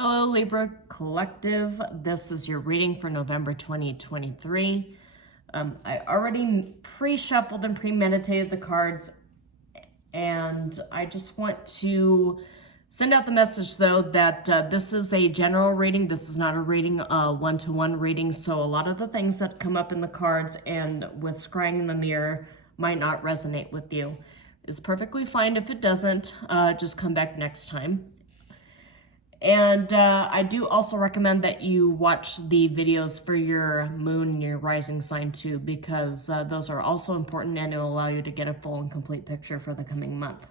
Hello, Libra Collective. This is your reading for November 2023. I already pre-shuffled and premeditated the cards, and I just want to send out the message, though, that this is a general reading. This is not a reading, one-to-one reading, so a lot of the things that come up in the cards and with scrying in the mirror might not resonate with you. It's perfectly fine if it doesn't. Just come back next time. And I do also recommend that you watch the videos for your moon and your rising sign too, because those are also important and it will allow you to get a full and complete picture for the coming month.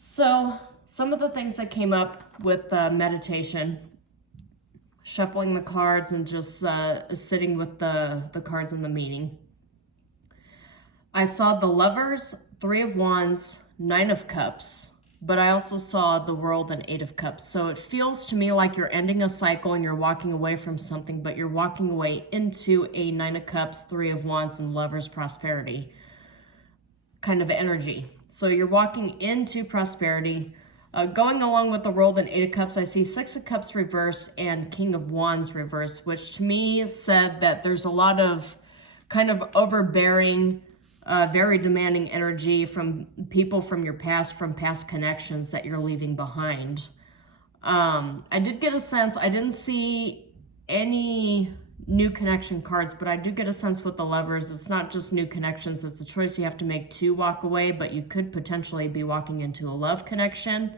So some of the things that came up with meditation, shuffling the cards and just sitting with the cards in the meaning. I saw the Lovers, Three of Wands, Nine of Cups, but I also saw the World and Eight of Cups. So it feels to me like you're ending a cycle and you're walking away from something, but you're walking away into a Nine of Cups, Three of Wands, and Lovers prosperity kind of energy. So you're walking into prosperity. Going along with the World and Eight of Cups, I see Six of Cups reversed and King of Wands reversed, which to me said that there's a lot of kind of overbearing, very demanding energy from people from your past, from past connections that you're leaving behind. I did get a sense, I didn't see any new connection cards, but I do get a sense with the Lovers, it's not just new connections, it's a choice you have to make to walk away, but you could potentially be walking into a love connection.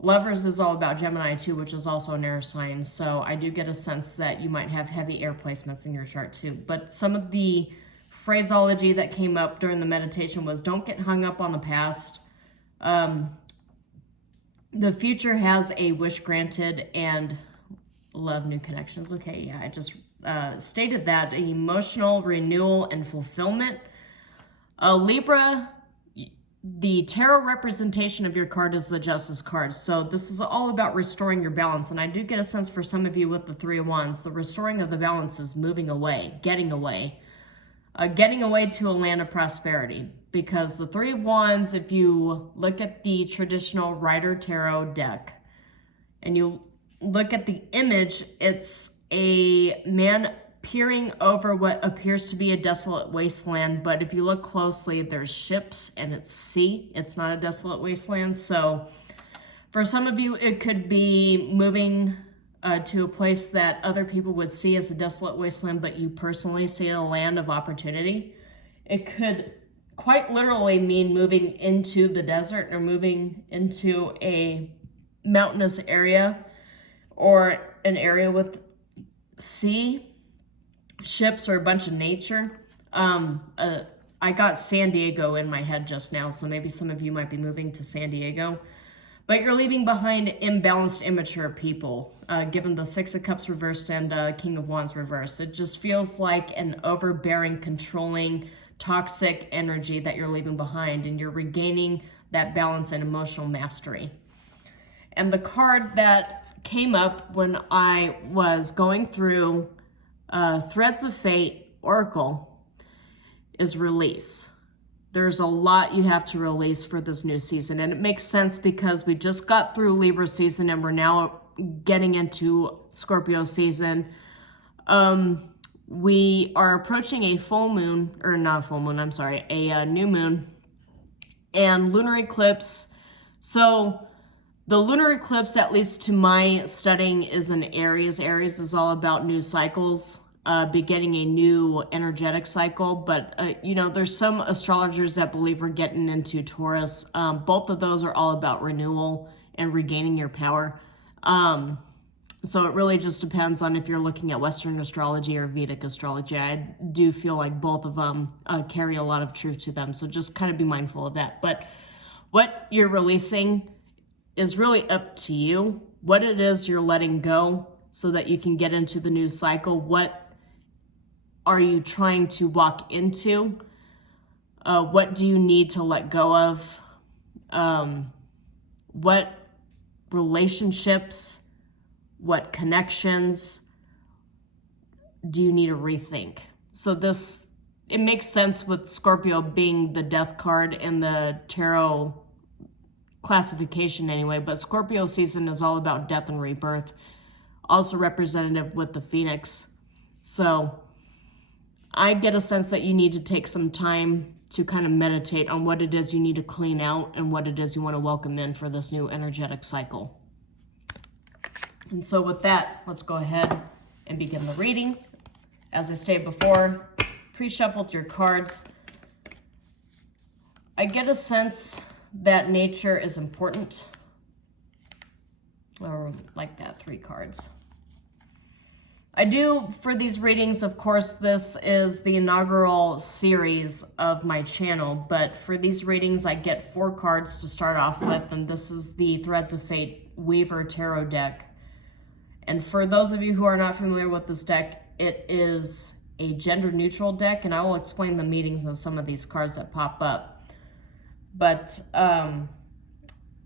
Lovers is all about Gemini too, which is also an air sign, so I do get a sense that you might have heavy air placements in your chart too. But some of the phraseology that came up during the meditation was don't get hung up on the past. The future has a wish granted and love new connections. Okay, yeah, I just stated that. Emotional renewal and fulfillment. Libra, the tarot representation of your card is the Justice card. So this is all about restoring your balance. And I do get a sense for some of you with the Three of Wands, the restoring of the balance is moving away, getting away to a land of prosperity. Because the Three of Wands, if you look at the traditional Rider Tarot deck, and you look at the image, it's a man peering over what appears to be a desolate wasteland, but if you look closely, there's ships and it's sea. It's not a desolate wasteland. So for some of you, it could be moving to a place that other people would see as a desolate wasteland, but you personally see a land of opportunity. It could quite literally mean moving into the desert or moving into a mountainous area or an area with sea, ships, or a bunch of nature. I got San Diego in my head just now, so maybe some of you might be moving to San Diego. But you're leaving behind imbalanced, immature people, given the Six of Cups reversed and King of Wands reversed. It just feels like an overbearing, controlling, toxic energy that you're leaving behind, and you're regaining that balance and emotional mastery. And the card that came up when I was going through Threads of Fate Oracle is release. There's a lot you have to release for this new season, and it makes sense because we just got through Libra season and we're now getting into Scorpio season. We are approaching a full moon, or not a full moon, I'm sorry, a new moon and lunar eclipse. So the lunar eclipse, at least to my studying, is in Aries. Aries is all about new cycles, beginning a new energetic cycle. But, you know, there's some astrologers that believe we're getting into Taurus. Both of those are all about renewal and regaining your power. So it really just depends on if you're looking at Western astrology or Vedic astrology. I do feel like both of them carry a lot of truth to them. So just kind of be mindful of that. But what you're releasing is really up to you. What it is you're letting go so that you can get into the new cycle. What are you trying to walk into? What do you need to let go of? What relationships, what connections do you need to rethink? So it makes sense with Scorpio being the death card and the tarot classification anyway, but Scorpio season is all about death and rebirth, also representative with the Phoenix. So I get a sense that you need to take some time to kind of meditate on what it is you need to clean out and what it is you want to welcome in for this new energetic cycle. And so with that, let's go ahead and begin the reading. As I stated before, pre-shuffled your cards. I get a sense that nature is important. Or like that, 3 cards. I do, for these readings, of course, this is the inaugural series of my channel, but for these readings, I get 4 cards to start off with, and this is the Threads of Fate Weaver Tarot deck. And for those of you who are not familiar with this deck, it is a gender-neutral deck, and I will explain the meanings of some of these cards that pop up. But,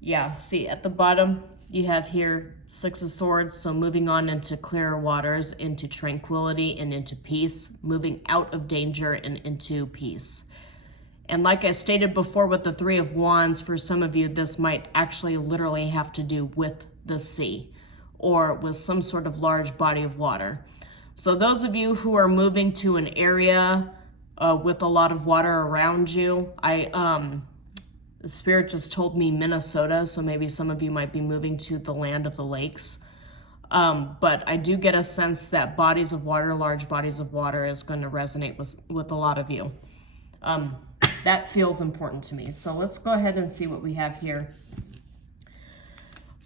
yeah, see, at the bottom, you have here 6 of Swords, so moving on into clearer waters, into tranquility and into peace, moving out of danger and into peace. And like I stated before with the 3 of Wands, for some of you, this might actually literally have to do with the sea or with some sort of large body of water. So those of you who are moving to an area with a lot of water around you, the Spirit just told me Minnesota, so maybe some of you might be moving to the land of the lakes. But I do get a sense that bodies of water, large bodies of water, is going to resonate with a lot of you. That feels important to me. So let's go ahead and see what we have here.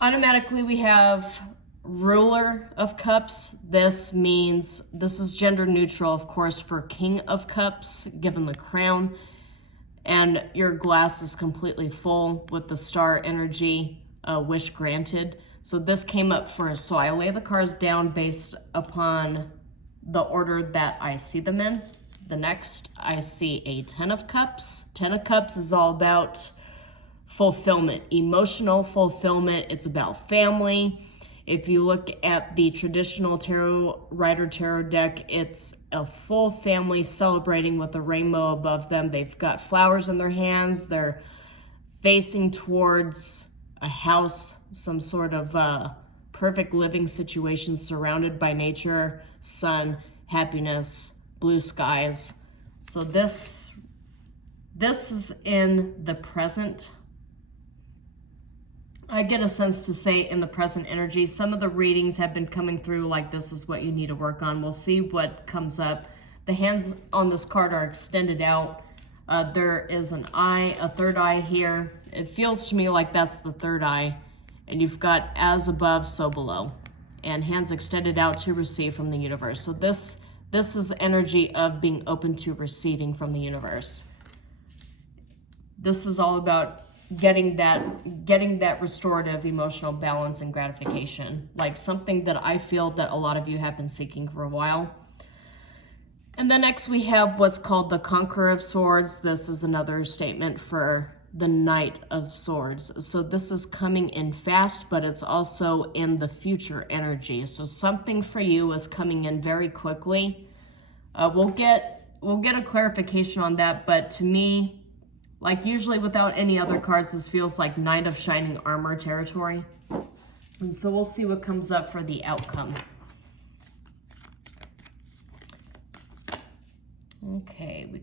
Automatically, we have Ruler of Cups. This means, this is gender neutral, of course, for King of Cups, given the crown. And your glass is completely full with the star energy, wish granted. So this came up first. So I lay the cards down based upon the order that I see them in. The next, I see a 10 of Cups. 10 of Cups is all about fulfillment, emotional fulfillment. It's about family. If you look at the traditional tarot deck, it's a full family celebrating with a rainbow above them. They've got flowers in their hands. They're facing towards a house, some sort of perfect living situation surrounded by nature, sun, happiness, blue skies. So this is in the present. I get a sense to say in the present energy. Some of the readings have been coming through like this is what you need to work on. We'll see what comes up. The hands on this card are extended out. There is an eye, a third eye here. It feels to me like that's the third eye. And you've got as above, so below. And hands extended out to receive from the universe. So this is energy of being open to receiving from the universe. This is all about getting that restorative emotional balance and gratification, like something that I feel that a lot of you have been seeking for a while. And then next we have what's called the Conqueror of Swords. This is another statement for the Knight of Swords. So this is coming in fast, but it's also in the future energy. So something for you is coming in very quickly. We'll get a clarification on that, but to me, like usually without any other cards, this feels like Knight of Shining Armor territory. And so we'll see what comes up for the outcome. Okay, we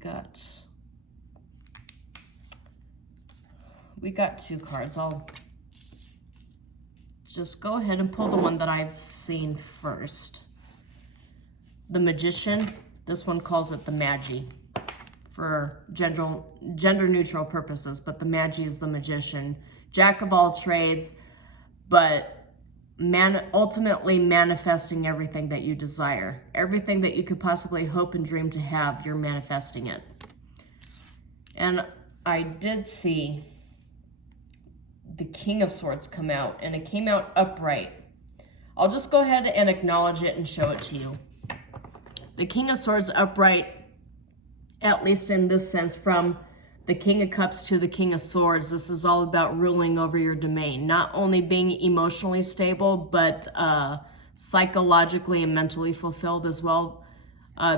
got 2 cards. I'll just go ahead and pull the one that I've seen first. The Magician. This one calls it the Magi for gender neutral purposes, but the Magi is the magician. Jack of all trades, but ultimately manifesting everything that you desire. Everything that you could possibly hope and dream to have, you're manifesting it. And I did see the King of Swords come out, and it came out upright. I'll just go ahead and acknowledge it and show it to you. The King of Swords upright, at least in this sense, from the King of Cups to the King of Swords, this is all about ruling over your domain. Not only being emotionally stable, but psychologically and mentally fulfilled as well.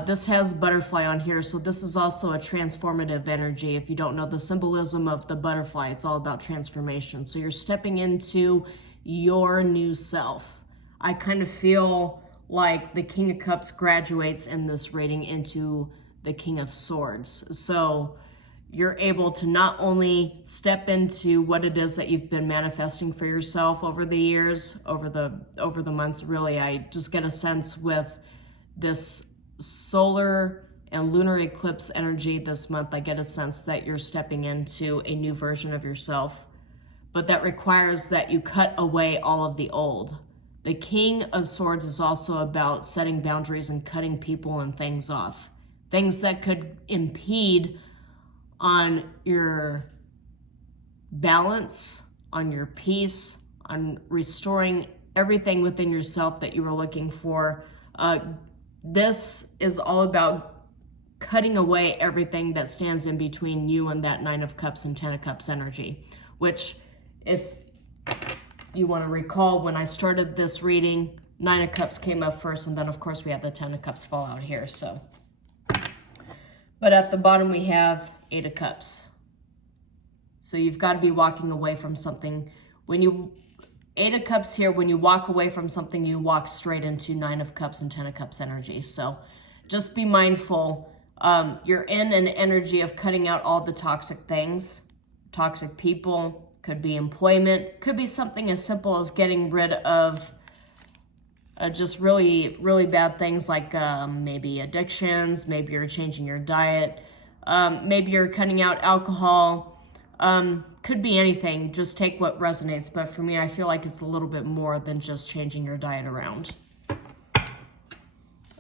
This has butterfly on here, so this is also a transformative energy. If you don't know the symbolism of the butterfly, it's all about transformation. So you're stepping into your new self. I kind of feel like the King of Cups graduates in this reading into the King of Swords. So you're able to not only step into what it is that you've been manifesting for yourself over the years, over the months, really. I just get a sense with this solar and lunar eclipse energy this month, I get a sense that you're stepping into a new version of yourself, but that requires that you cut away all of the old. The King of Swords is also about setting boundaries and cutting people and things off. Things that could impede on your balance, on your peace, on restoring everything within yourself that you were looking for. This is all about cutting away everything that stands in between you and that Nine of Cups and Ten of Cups energy, which, if you want to recall, when I started this reading, Nine of Cups came up first, and then of course we had the Ten of Cups fall out here. So, but at the bottom we have Eight of Cups. So you've got to be walking away from something. When you Eight of Cups here, when you walk away from something, you walk straight into Nine of Cups and Ten of Cups energy. So just be mindful. You're in an energy of cutting out all the toxic things, toxic people, could be employment, could be something as simple as getting rid of just really, really bad things like maybe addictions, maybe you're changing your diet, maybe you're cutting out alcohol. Could be anything, just take what resonates. But for me, I feel like it's a little bit more than just changing your diet around.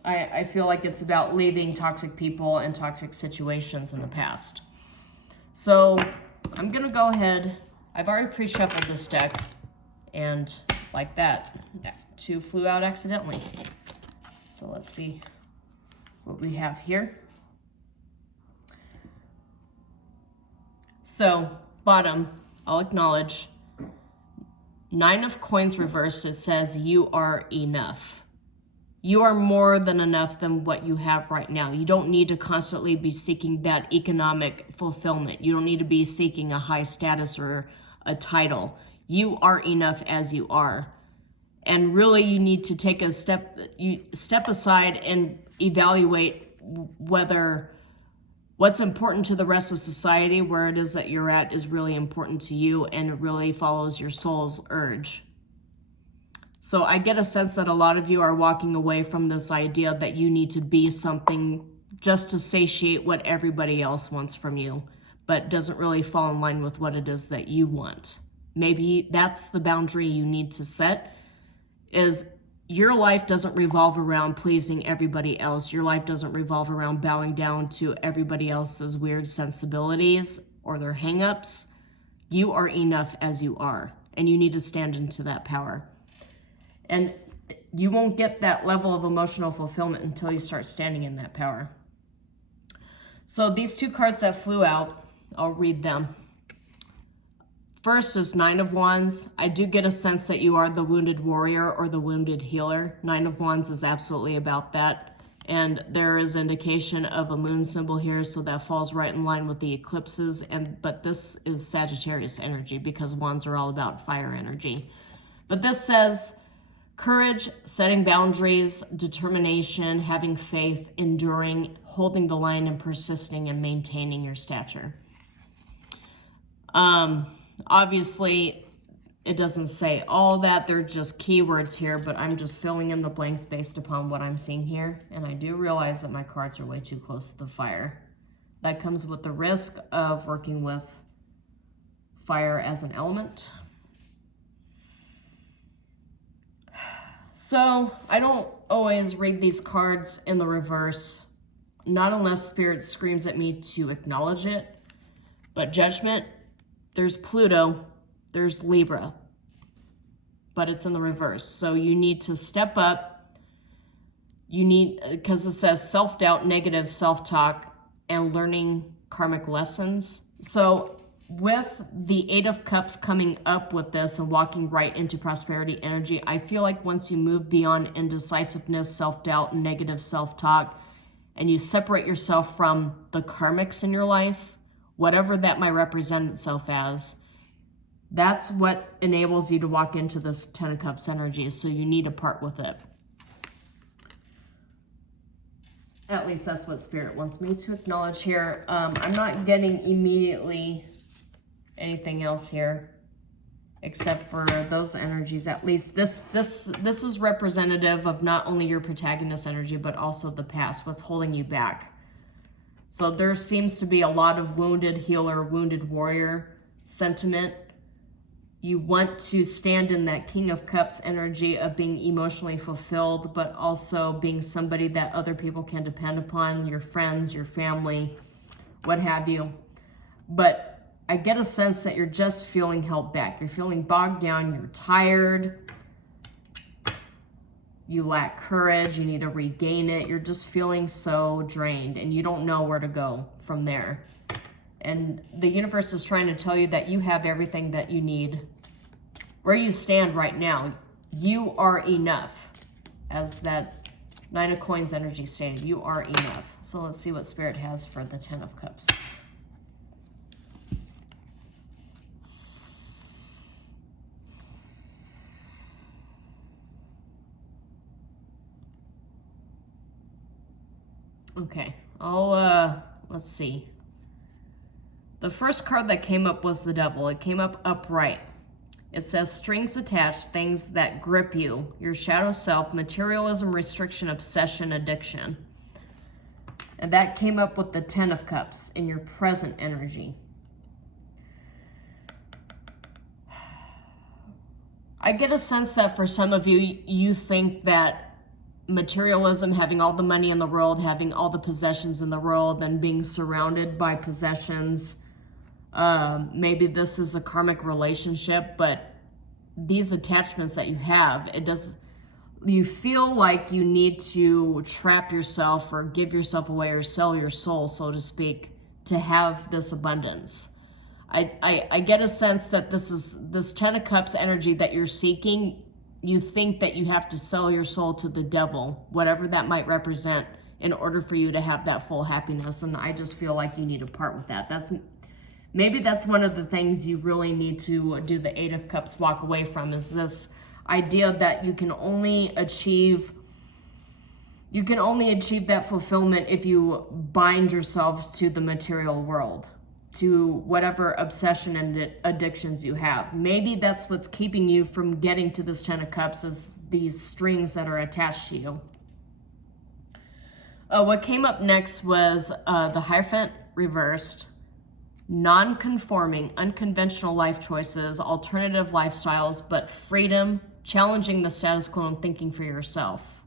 I feel like it's about leaving toxic people and toxic situations in the past. So I'm gonna go ahead. I've already pre-shuffled this deck, and like that, 2 flew out accidentally. So let's see what we have here. So, bottom, I'll acknowledge, 9 of Coins reversed, it says you are enough. You are more than enough than what you have right now. You don't need to constantly be seeking that economic fulfillment. You don't need to be seeking a high status or a title. You are enough as you are. And really you need to take a step aside and evaluate whether what's important to the rest of society, where it is that you're at, is really important to you, and it really follows your soul's urge. So I get a sense that a lot of you are walking away from this idea that you need to be something just to satiate what everybody else wants from you, but doesn't really fall in line with what it is that you want. Maybe that's the boundary you need to set, is your life doesn't revolve around pleasing everybody else. Your life doesn't revolve around bowing down to everybody else's weird sensibilities or their hang-ups. You are enough as you are, and you need to stand into that power. And you won't get that level of emotional fulfillment until you start standing in that power. So these 2 cards that flew out, I'll read them. First is 9 of Wands. I do get a sense that you are the wounded warrior or the wounded healer. 9 of Wands is absolutely about that. And there is indication of a moon symbol here, so that falls right in line with the eclipses. But this is Sagittarius energy, because Wands are all about fire energy. But this says courage, setting boundaries, determination, having faith, enduring, holding the line, and persisting and maintaining your stature. Obviously, it doesn't say all that. They're just keywords here, but I'm just filling in the blanks based upon what I'm seeing here. And I do realize that my cards are way too close to the fire. That comes with the risk of working with fire as an element. So I don't always read these cards in the reverse, not unless Spirit screams at me to acknowledge it. But Judgment, there's Pluto, there's Libra, but it's in the reverse. So you need to step up. You need, because it says self-doubt, negative self-talk, and learning karmic lessons. So with the 8 of Cups coming up with this and walking right into prosperity energy, I feel like once you move beyond indecisiveness, self-doubt, and negative self-talk, and you separate yourself from the karmics in your life, whatever that might represent itself as, that's what enables you to walk into this Ten of Cups energy. So you need to part with it. At least that's what Spirit wants me to acknowledge here. I'm not getting immediately anything else here except for those energies. At least this is representative of not only your protagonist energy, but also the past, what's holding you back. So there seems to be a lot of wounded healer, wounded warrior sentiment. You want to stand in that King of Cups energy of being emotionally fulfilled, but also being somebody that other people can depend upon, your friends, your family, what have you. But I get a sense that you're just feeling held back. You're feeling bogged down. You're tired. You lack courage. You need to regain it. You're just feeling so drained and you don't know where to go from there. And the universe is trying to tell you that you have everything that you need. Where you stand right now, you are enough. As that Nine of Coins energy stated, you are enough. So let's see what Spirit has for the Ten of Cups. Okay, let's see. The first card that came up was the Devil. It came up upright. It says strings attached, things that grip you, your shadow self, materialism, restriction, obsession, addiction. And that came up with the Ten of Cups in your present energy. I get a sense that for some of you, you think that materialism, having all the money in the world, having all the possessions in the world, and being surrounded by possessions, maybe this is a karmic relationship, but these attachments that you have, you feel like you need to trap yourself or give yourself away or sell your soul, so to speak, to have this abundance. I get a sense that this Ten of Cups energy that you're seeking, you think that you have to sell your soul to the devil, whatever that might represent, in order for you to have that full happiness. And I just feel like you need to part with that. Maybe that's one of the things you really need to do the Eight of Cups walk away from, is this idea that you can only achieve that fulfillment if you bind yourself to the material world, to whatever obsession and addictions you have. Maybe that's what's keeping you from getting to this Ten of Cups, is these strings that are attached to you. What came up next was the Hierophant reversed. Non-conforming, unconventional life choices, alternative lifestyles, but freedom, challenging the status quo and thinking for yourself.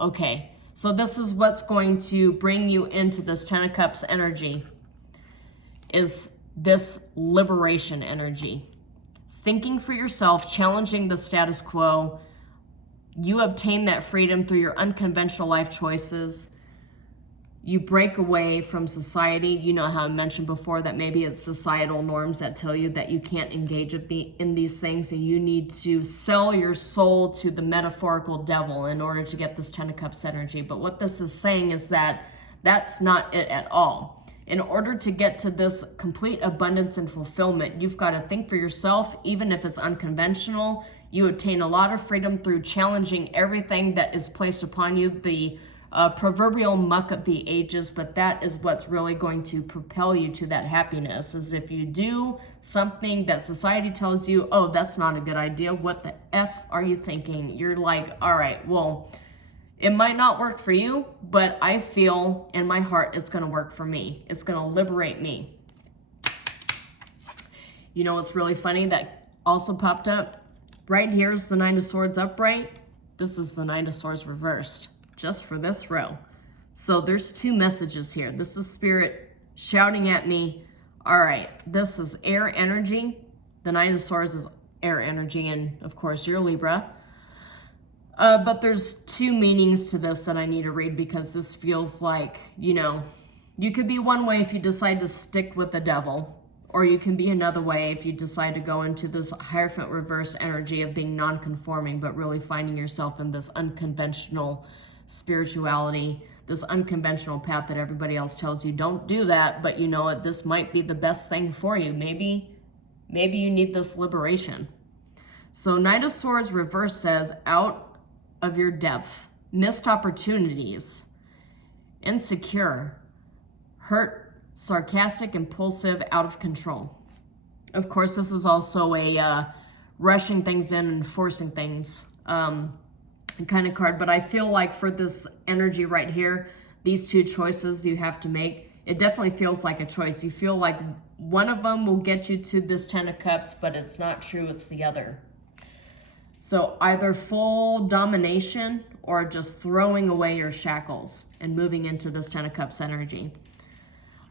Okay. So this is what's going to bring you into this Ten of Cups energy, is this liberation energy. Thinking for yourself, challenging the status quo. You obtain that freedom through your unconventional life choices. You break away from society. You know how I mentioned before that maybe it's societal norms that tell you that you can't engage in these things, and you need to sell your soul to the metaphorical devil in order to get this Ten of Cups energy. But what this is saying is that that's not it at all. In order to get to this complete abundance and fulfillment, you've got to think for yourself, even if it's unconventional. You obtain a lot of freedom through challenging everything that is placed upon you, the proverbial muck of the ages, but that is what's really going to propel you to that happiness. Is if you do something that society tells you, oh, that's not a good idea, what the F are you thinking? You're like, all right, well, it might not work for you, but I feel in my heart it's going to work for me. It's going to liberate me. You know what's really funny that also popped up? Right here is the Nine of Swords upright. This is the Nine of Swords reversed, just for this row. So there's two messages here. This is Spirit shouting at me, all right, this is air energy. The Nine of Swords is air energy, and of course you're Libra. But there's two meanings to this that I need to read, because this feels like, you know, you could be one way if you decide to stick with the devil, or you can be another way if you decide to go into this Hierophant reverse energy of being non-conforming, but really finding yourself in this unconventional spirituality this unconventional path that everybody else tells you don't do that, but you know what, this might be the best thing for you. Maybe you need this liberation. So Knight of Swords reverse says out of your depth, missed opportunities, insecure, hurt, sarcastic, impulsive, out of control. Of course, this is also a rushing things in and forcing things kind of card. But I feel like for this energy right here, these two choices you have to make, it definitely feels like a choice. You feel like one of them will get you to this Ten of Cups, but it's not true, it's the other. So either full domination or just throwing away your shackles and moving into this Ten of Cups energy.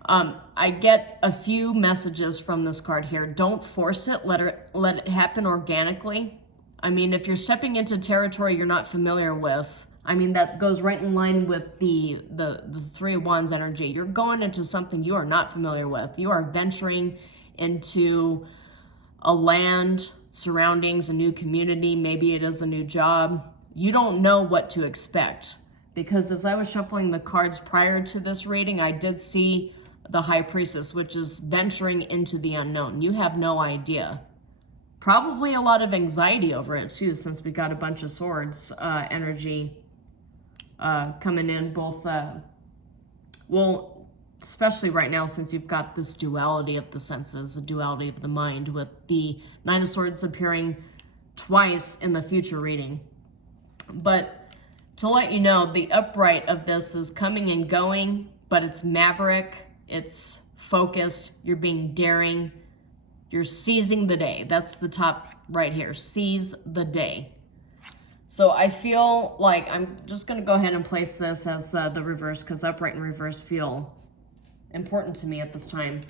I get a few messages from this card here. Don't force it. Let it happen organically. I mean, if you're stepping into territory you're not familiar with, I mean, that goes right in line with the Three of Wands energy. You're going into something you are not familiar with. You are venturing into a land, surroundings, a new community. Maybe it is a new job. You don't know what to expect. Because as I was shuffling the cards prior to this reading, I did see the High Priestess, which is venturing into the unknown. You have no idea. Probably a lot of anxiety over it too, since we got a bunch of swords energy coming in, both, well, especially right now since you've got this duality of the senses, a duality of the mind, with the Nine of Swords appearing twice in the future reading. But to let you know, the upright of this is coming and going, but it's maverick, it's focused, you're being daring, you're seizing the day. That's the top right here, seize the day. So I feel like I'm just going to go ahead and place this as the reverse, because upright and reverse feel important to me at this time.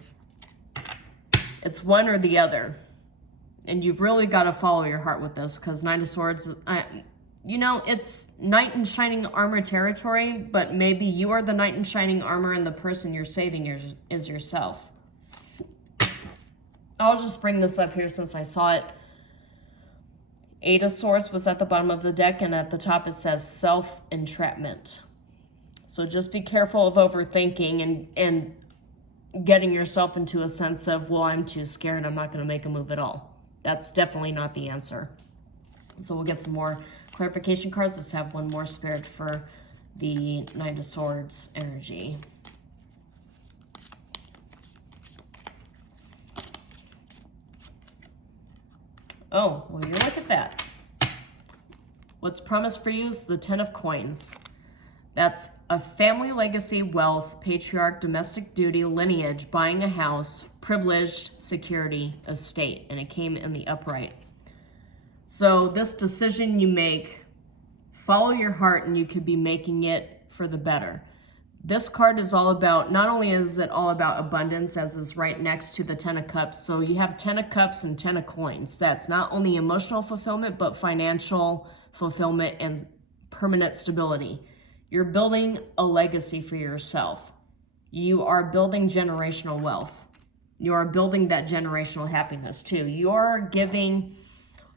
It's one or the other. And you've really got to follow your heart with this, because Nine of Swords, you know, it's knight in shining armor territory, but maybe you are the knight in shining armor and the person you're saving is yourself. I'll just bring this up here since I saw it. Eight of Swords was at the bottom of the deck, and at the top it says self-entrapment. So just be careful of overthinking and getting yourself into a sense of, well, I'm too scared, I'm not going to make a move at all. That's definitely not the answer. So we'll get some more clarification cards. Let's have one more spirit for the Knight of Swords energy. Oh, well, you look at that. What's promised for you is the Ten of Coins. That's a family legacy, wealth, patriarch, domestic duty, lineage, buying a house, privileged, security, estate. And it came in the upright. So this decision you make, follow your heart, and you could be making it for the better. This card is all about, not only is it all about abundance, as is right next to the Ten of Cups. So you have Ten of Cups and Ten of Coins. That's not only emotional fulfillment, but financial fulfillment and permanent stability. You're building a legacy for yourself. You are building generational wealth. You are building that generational happiness too. You are giving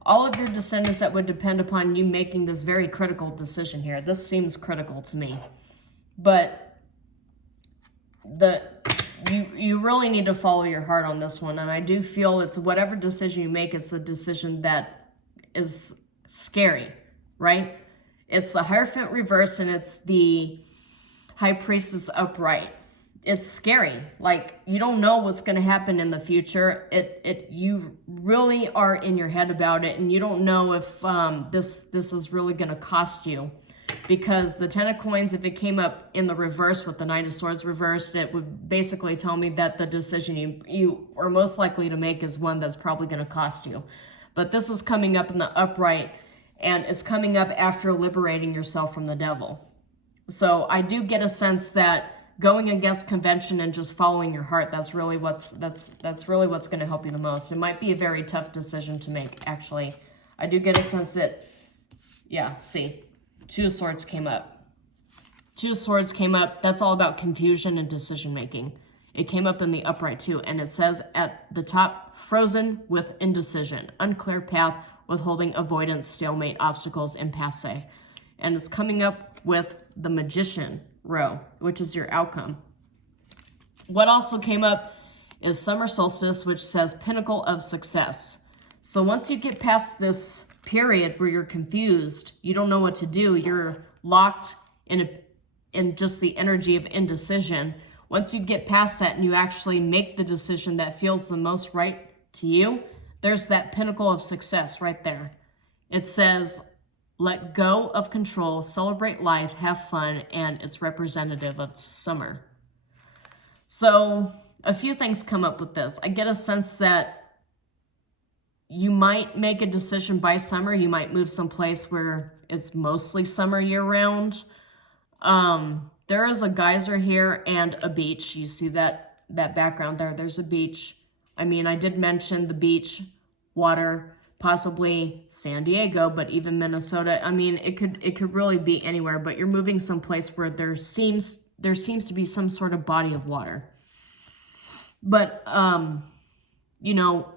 all of your descendants that would depend upon you making this very critical decision here. This seems critical to me. But you really need to follow your heart on this one. And I do feel it's whatever decision you make, it's a decision that is scary, right? It's the Hierophant reverse and it's the High Priestess upright. It's scary. Like, you don't know what's going to happen in the future. You really are in your head about it, and you don't know if this is really going to cost you. Because the Ten of Coins, if it came up in the reverse with the Knight of Swords reversed, it would basically tell me that the decision you are most likely to make is one that's probably going to cost you. But this is coming up in the upright, and it's coming up after liberating yourself from the devil. So I do get a sense that going against convention and just following your heart, that's really what's going to help you the most. It might be a very tough decision to make, actually. I do get a sense that, yeah, see, Two of Swords came up. Two of Swords came up. That's all about confusion and decision making. It came up in the upright too, and it says at the top, frozen with indecision, unclear path, withholding, avoidance, stalemate, obstacles, impasse. And it's coming up with the Magician row, which is your outcome. What also came up is summer solstice, which says pinnacle of success. So once you get past this period where you're confused, you don't know what to do, you're locked in just the energy of indecision. Once you get past that and you actually make the decision that feels the most right to you, there's that pinnacle of success right there. It says, let go of control, celebrate life, have fun, and it's representative of summer. So a few things come up with this. I get a sense that you might make a decision by summer. You might move someplace where it's mostly summer year-round. There is a geyser here and a beach. You see that background there. There's a beach. I mean, I did mention the beach, water, possibly San Diego, but even Minnesota. I mean, it could really be anywhere, but you're moving someplace where there seems to be some sort of body of water. But, you know,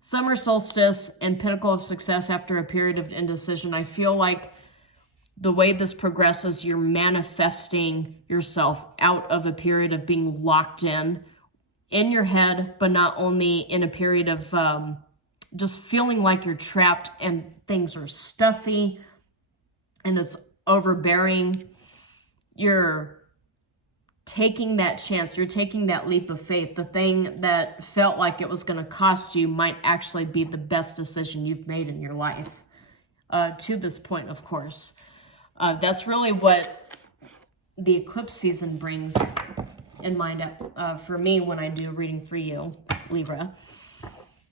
summer solstice and pinnacle of success after a period of indecision, I feel like the way this progresses, you're manifesting yourself out of a period of being locked in your head, but not only in a period of just feeling like you're trapped and things are stuffy and it's overbearing. You're taking that chance. You're taking that leap of faith. The thing that felt like it was going to cost you might actually be the best decision you've made in your life. To this point, of course. That's really what the eclipse season brings in mind for me when I do reading for you, Libra,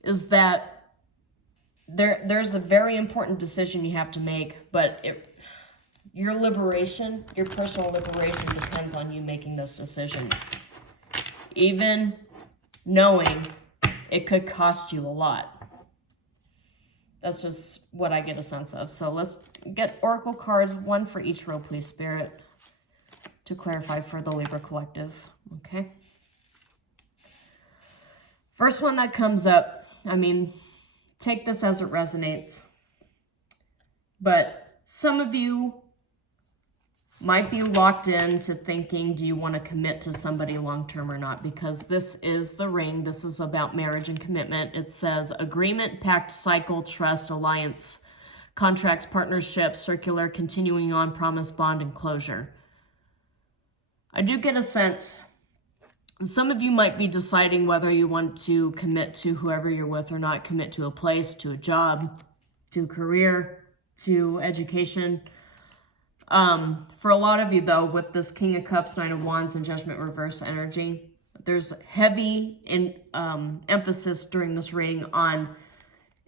is that there's a very important decision you have to make, but your liberation, your personal liberation depends on you making this decision. Even knowing it could cost you a lot. That's just what I get a sense of. So let's get oracle cards, one for each row, please, Spirit, to clarify for the Libra collective. Okay. First one that comes up, I mean, take this as it resonates. But some of you might be locked into thinking, do you want to commit to somebody long-term or not? Because this is the ring. This is about marriage and commitment. It says agreement, pact, cycle, trust, alliance, contracts, partnership, circular, continuing on, promise, bond, and closure. I do get a sense some of you might be deciding whether you want to commit to whoever you're with or not, commit to a place, to a job, to a career, to education. For a lot of you, though, with this King of Cups, Knight of Wands, and Judgment reverse energy, there's heavy emphasis during this reading on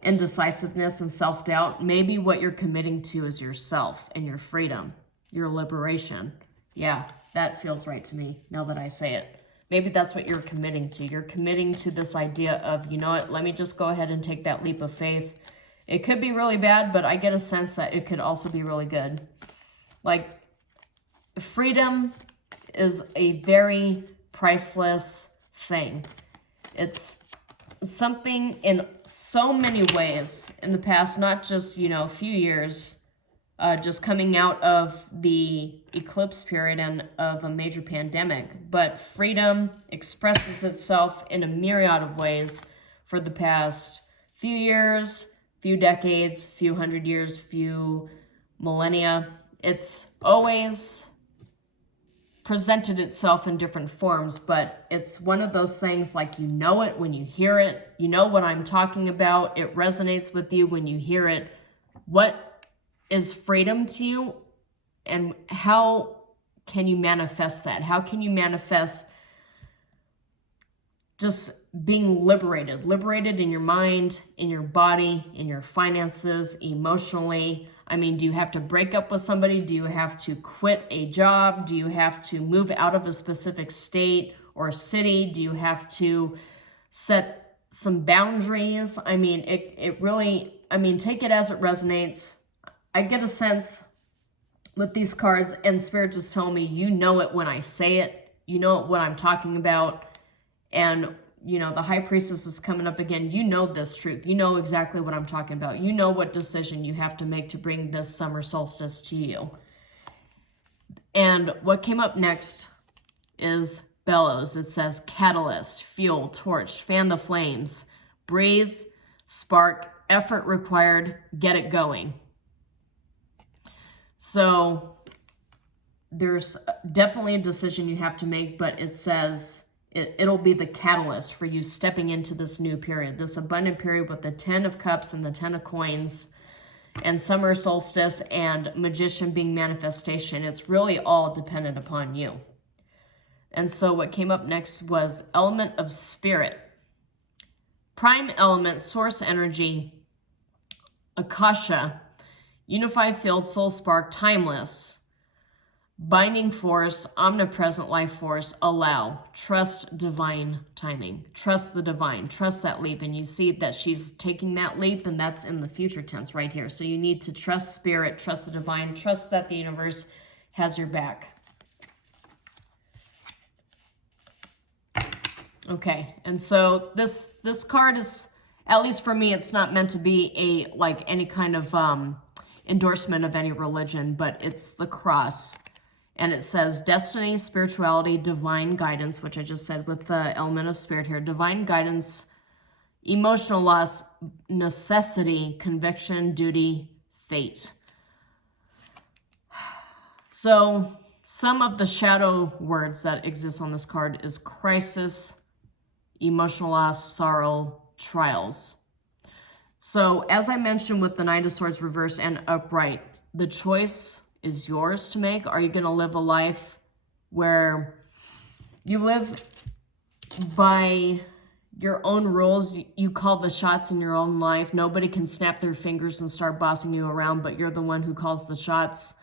indecisiveness and self-doubt. Maybe what you're committing to is yourself and your freedom, your liberation. Yeah, that feels right to me now that I say it. Maybe that's what you're committing to. You're committing to this idea of, you know what, let me just go ahead and take that leap of faith. It could be really bad, but I get a sense that it could also be really good. Like, freedom is a very priceless thing. It's something in so many ways in the past, not just, a few years, just coming out of the eclipse period and of a major pandemic. But freedom expresses itself in a myriad of ways for the past few years, few decades, few hundred years, few millennia. It's always presented itself in different forms, but it's one of those things like you know it when you hear it. You know what I'm talking about. It resonates with you when you hear it. What is freedom to you, and how can you manifest that? How can you manifest just being liberated in your mind, in your body, in your finances, emotionally? I mean, do you have to break up with somebody? Do you have to quit a job? Do you have to move out of a specific state or city? Do you have to set some boundaries? I mean, it really, take it as it resonates. I get a sense with these cards, and Spirit just telling me, you know it when I say it. You know what I'm talking about. And, the High Priestess is coming up again. You know this truth. You know exactly what I'm talking about. You know what decision you have to make to bring this summer solstice to you. And what came up next is bellows. It says catalyst, fuel, torch, fan the flames, breathe, spark, effort required, get it going. So there's definitely a decision you have to make, but it says it'll be the catalyst for you stepping into this new period, this abundant period with the 10 of Cups and the 10 of Coins, and summer solstice and magician being manifestation. It's really all dependent upon you. And so what came up next was element of spirit. Prime element, source energy, Akasha, unified field, soul spark, timeless, binding force, omnipresent life force, allow, trust divine timing, trust the divine, trust that leap. And you see that she's taking that leap, and that's in the future tense right here. So you need to trust spirit, trust the divine, trust that the universe has your back. Okay, and so this card is, at least for me, it's not meant to be any kind of endorsement of any religion, but it's the cross. And it says destiny, spirituality, divine guidance, which I just said with the element of spirit here. Divine guidance, emotional loss, necessity, conviction, duty, fate. So some of the shadow words that exist on this card is crisis, emotional loss, sorrow, trials. So as I mentioned with the Knight of Swords reverse and upright, the choice is yours to make. Are you going to live a life where you live by your own rules? You call the shots in your own life. Nobody can snap their fingers and start bossing you around, but you're the one who calls the shots.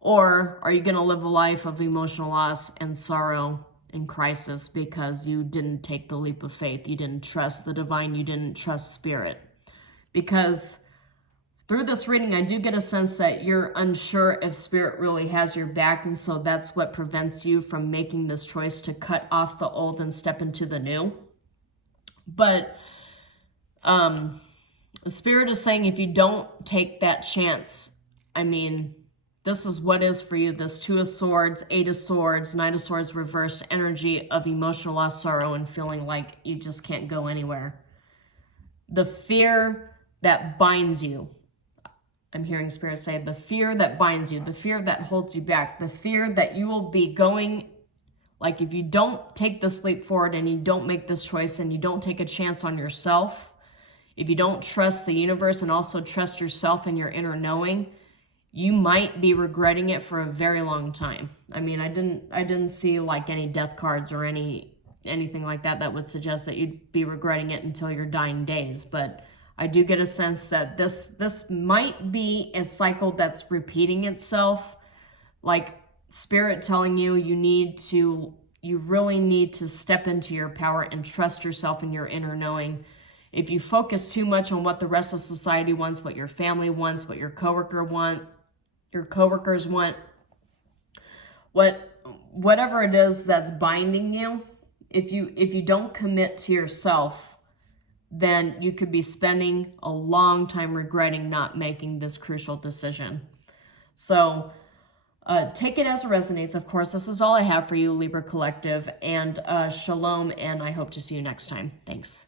Or are you going to live a life of emotional loss and sorrow and crisis because you didn't take the leap of faith? You didn't trust the divine. You didn't trust spirit. Because through this reading, I do get a sense that you're unsure if spirit really has your back, and so that's what prevents you from making this choice to cut off the old and step into the new. But spirit is saying if you don't take that chance, I mean, this is what is for you. This Two of Swords, Eight of Swords, Knight of Swords reversed energy of emotional loss, sorrow, and feeling like you just can't go anywhere. The fear that binds you. I'm hearing spirit say the fear that binds you, the fear that holds you back, the fear that you will be going, like if you don't take this leap forward and you don't make this choice and you don't take a chance on yourself, if you don't trust the universe and also trust yourself and your inner knowing, you might be regretting it for a very long time. I mean, I didn't see like any death cards or anything like that would suggest that you'd be regretting it until your dying days, but I do get a sense that this might be a cycle that's repeating itself, like spirit telling you you really need to step into your power and trust yourself and your inner knowing. If you focus too much on what the rest of society wants, what your family wants, what your coworkers want, whatever it is that's binding you, if you don't commit to yourself, then you could be spending a long time regretting not making this crucial decision. So take it as it resonates. Of course, this is all I have for you, Libra Collective, and shalom, and I hope to see you next time. Thanks.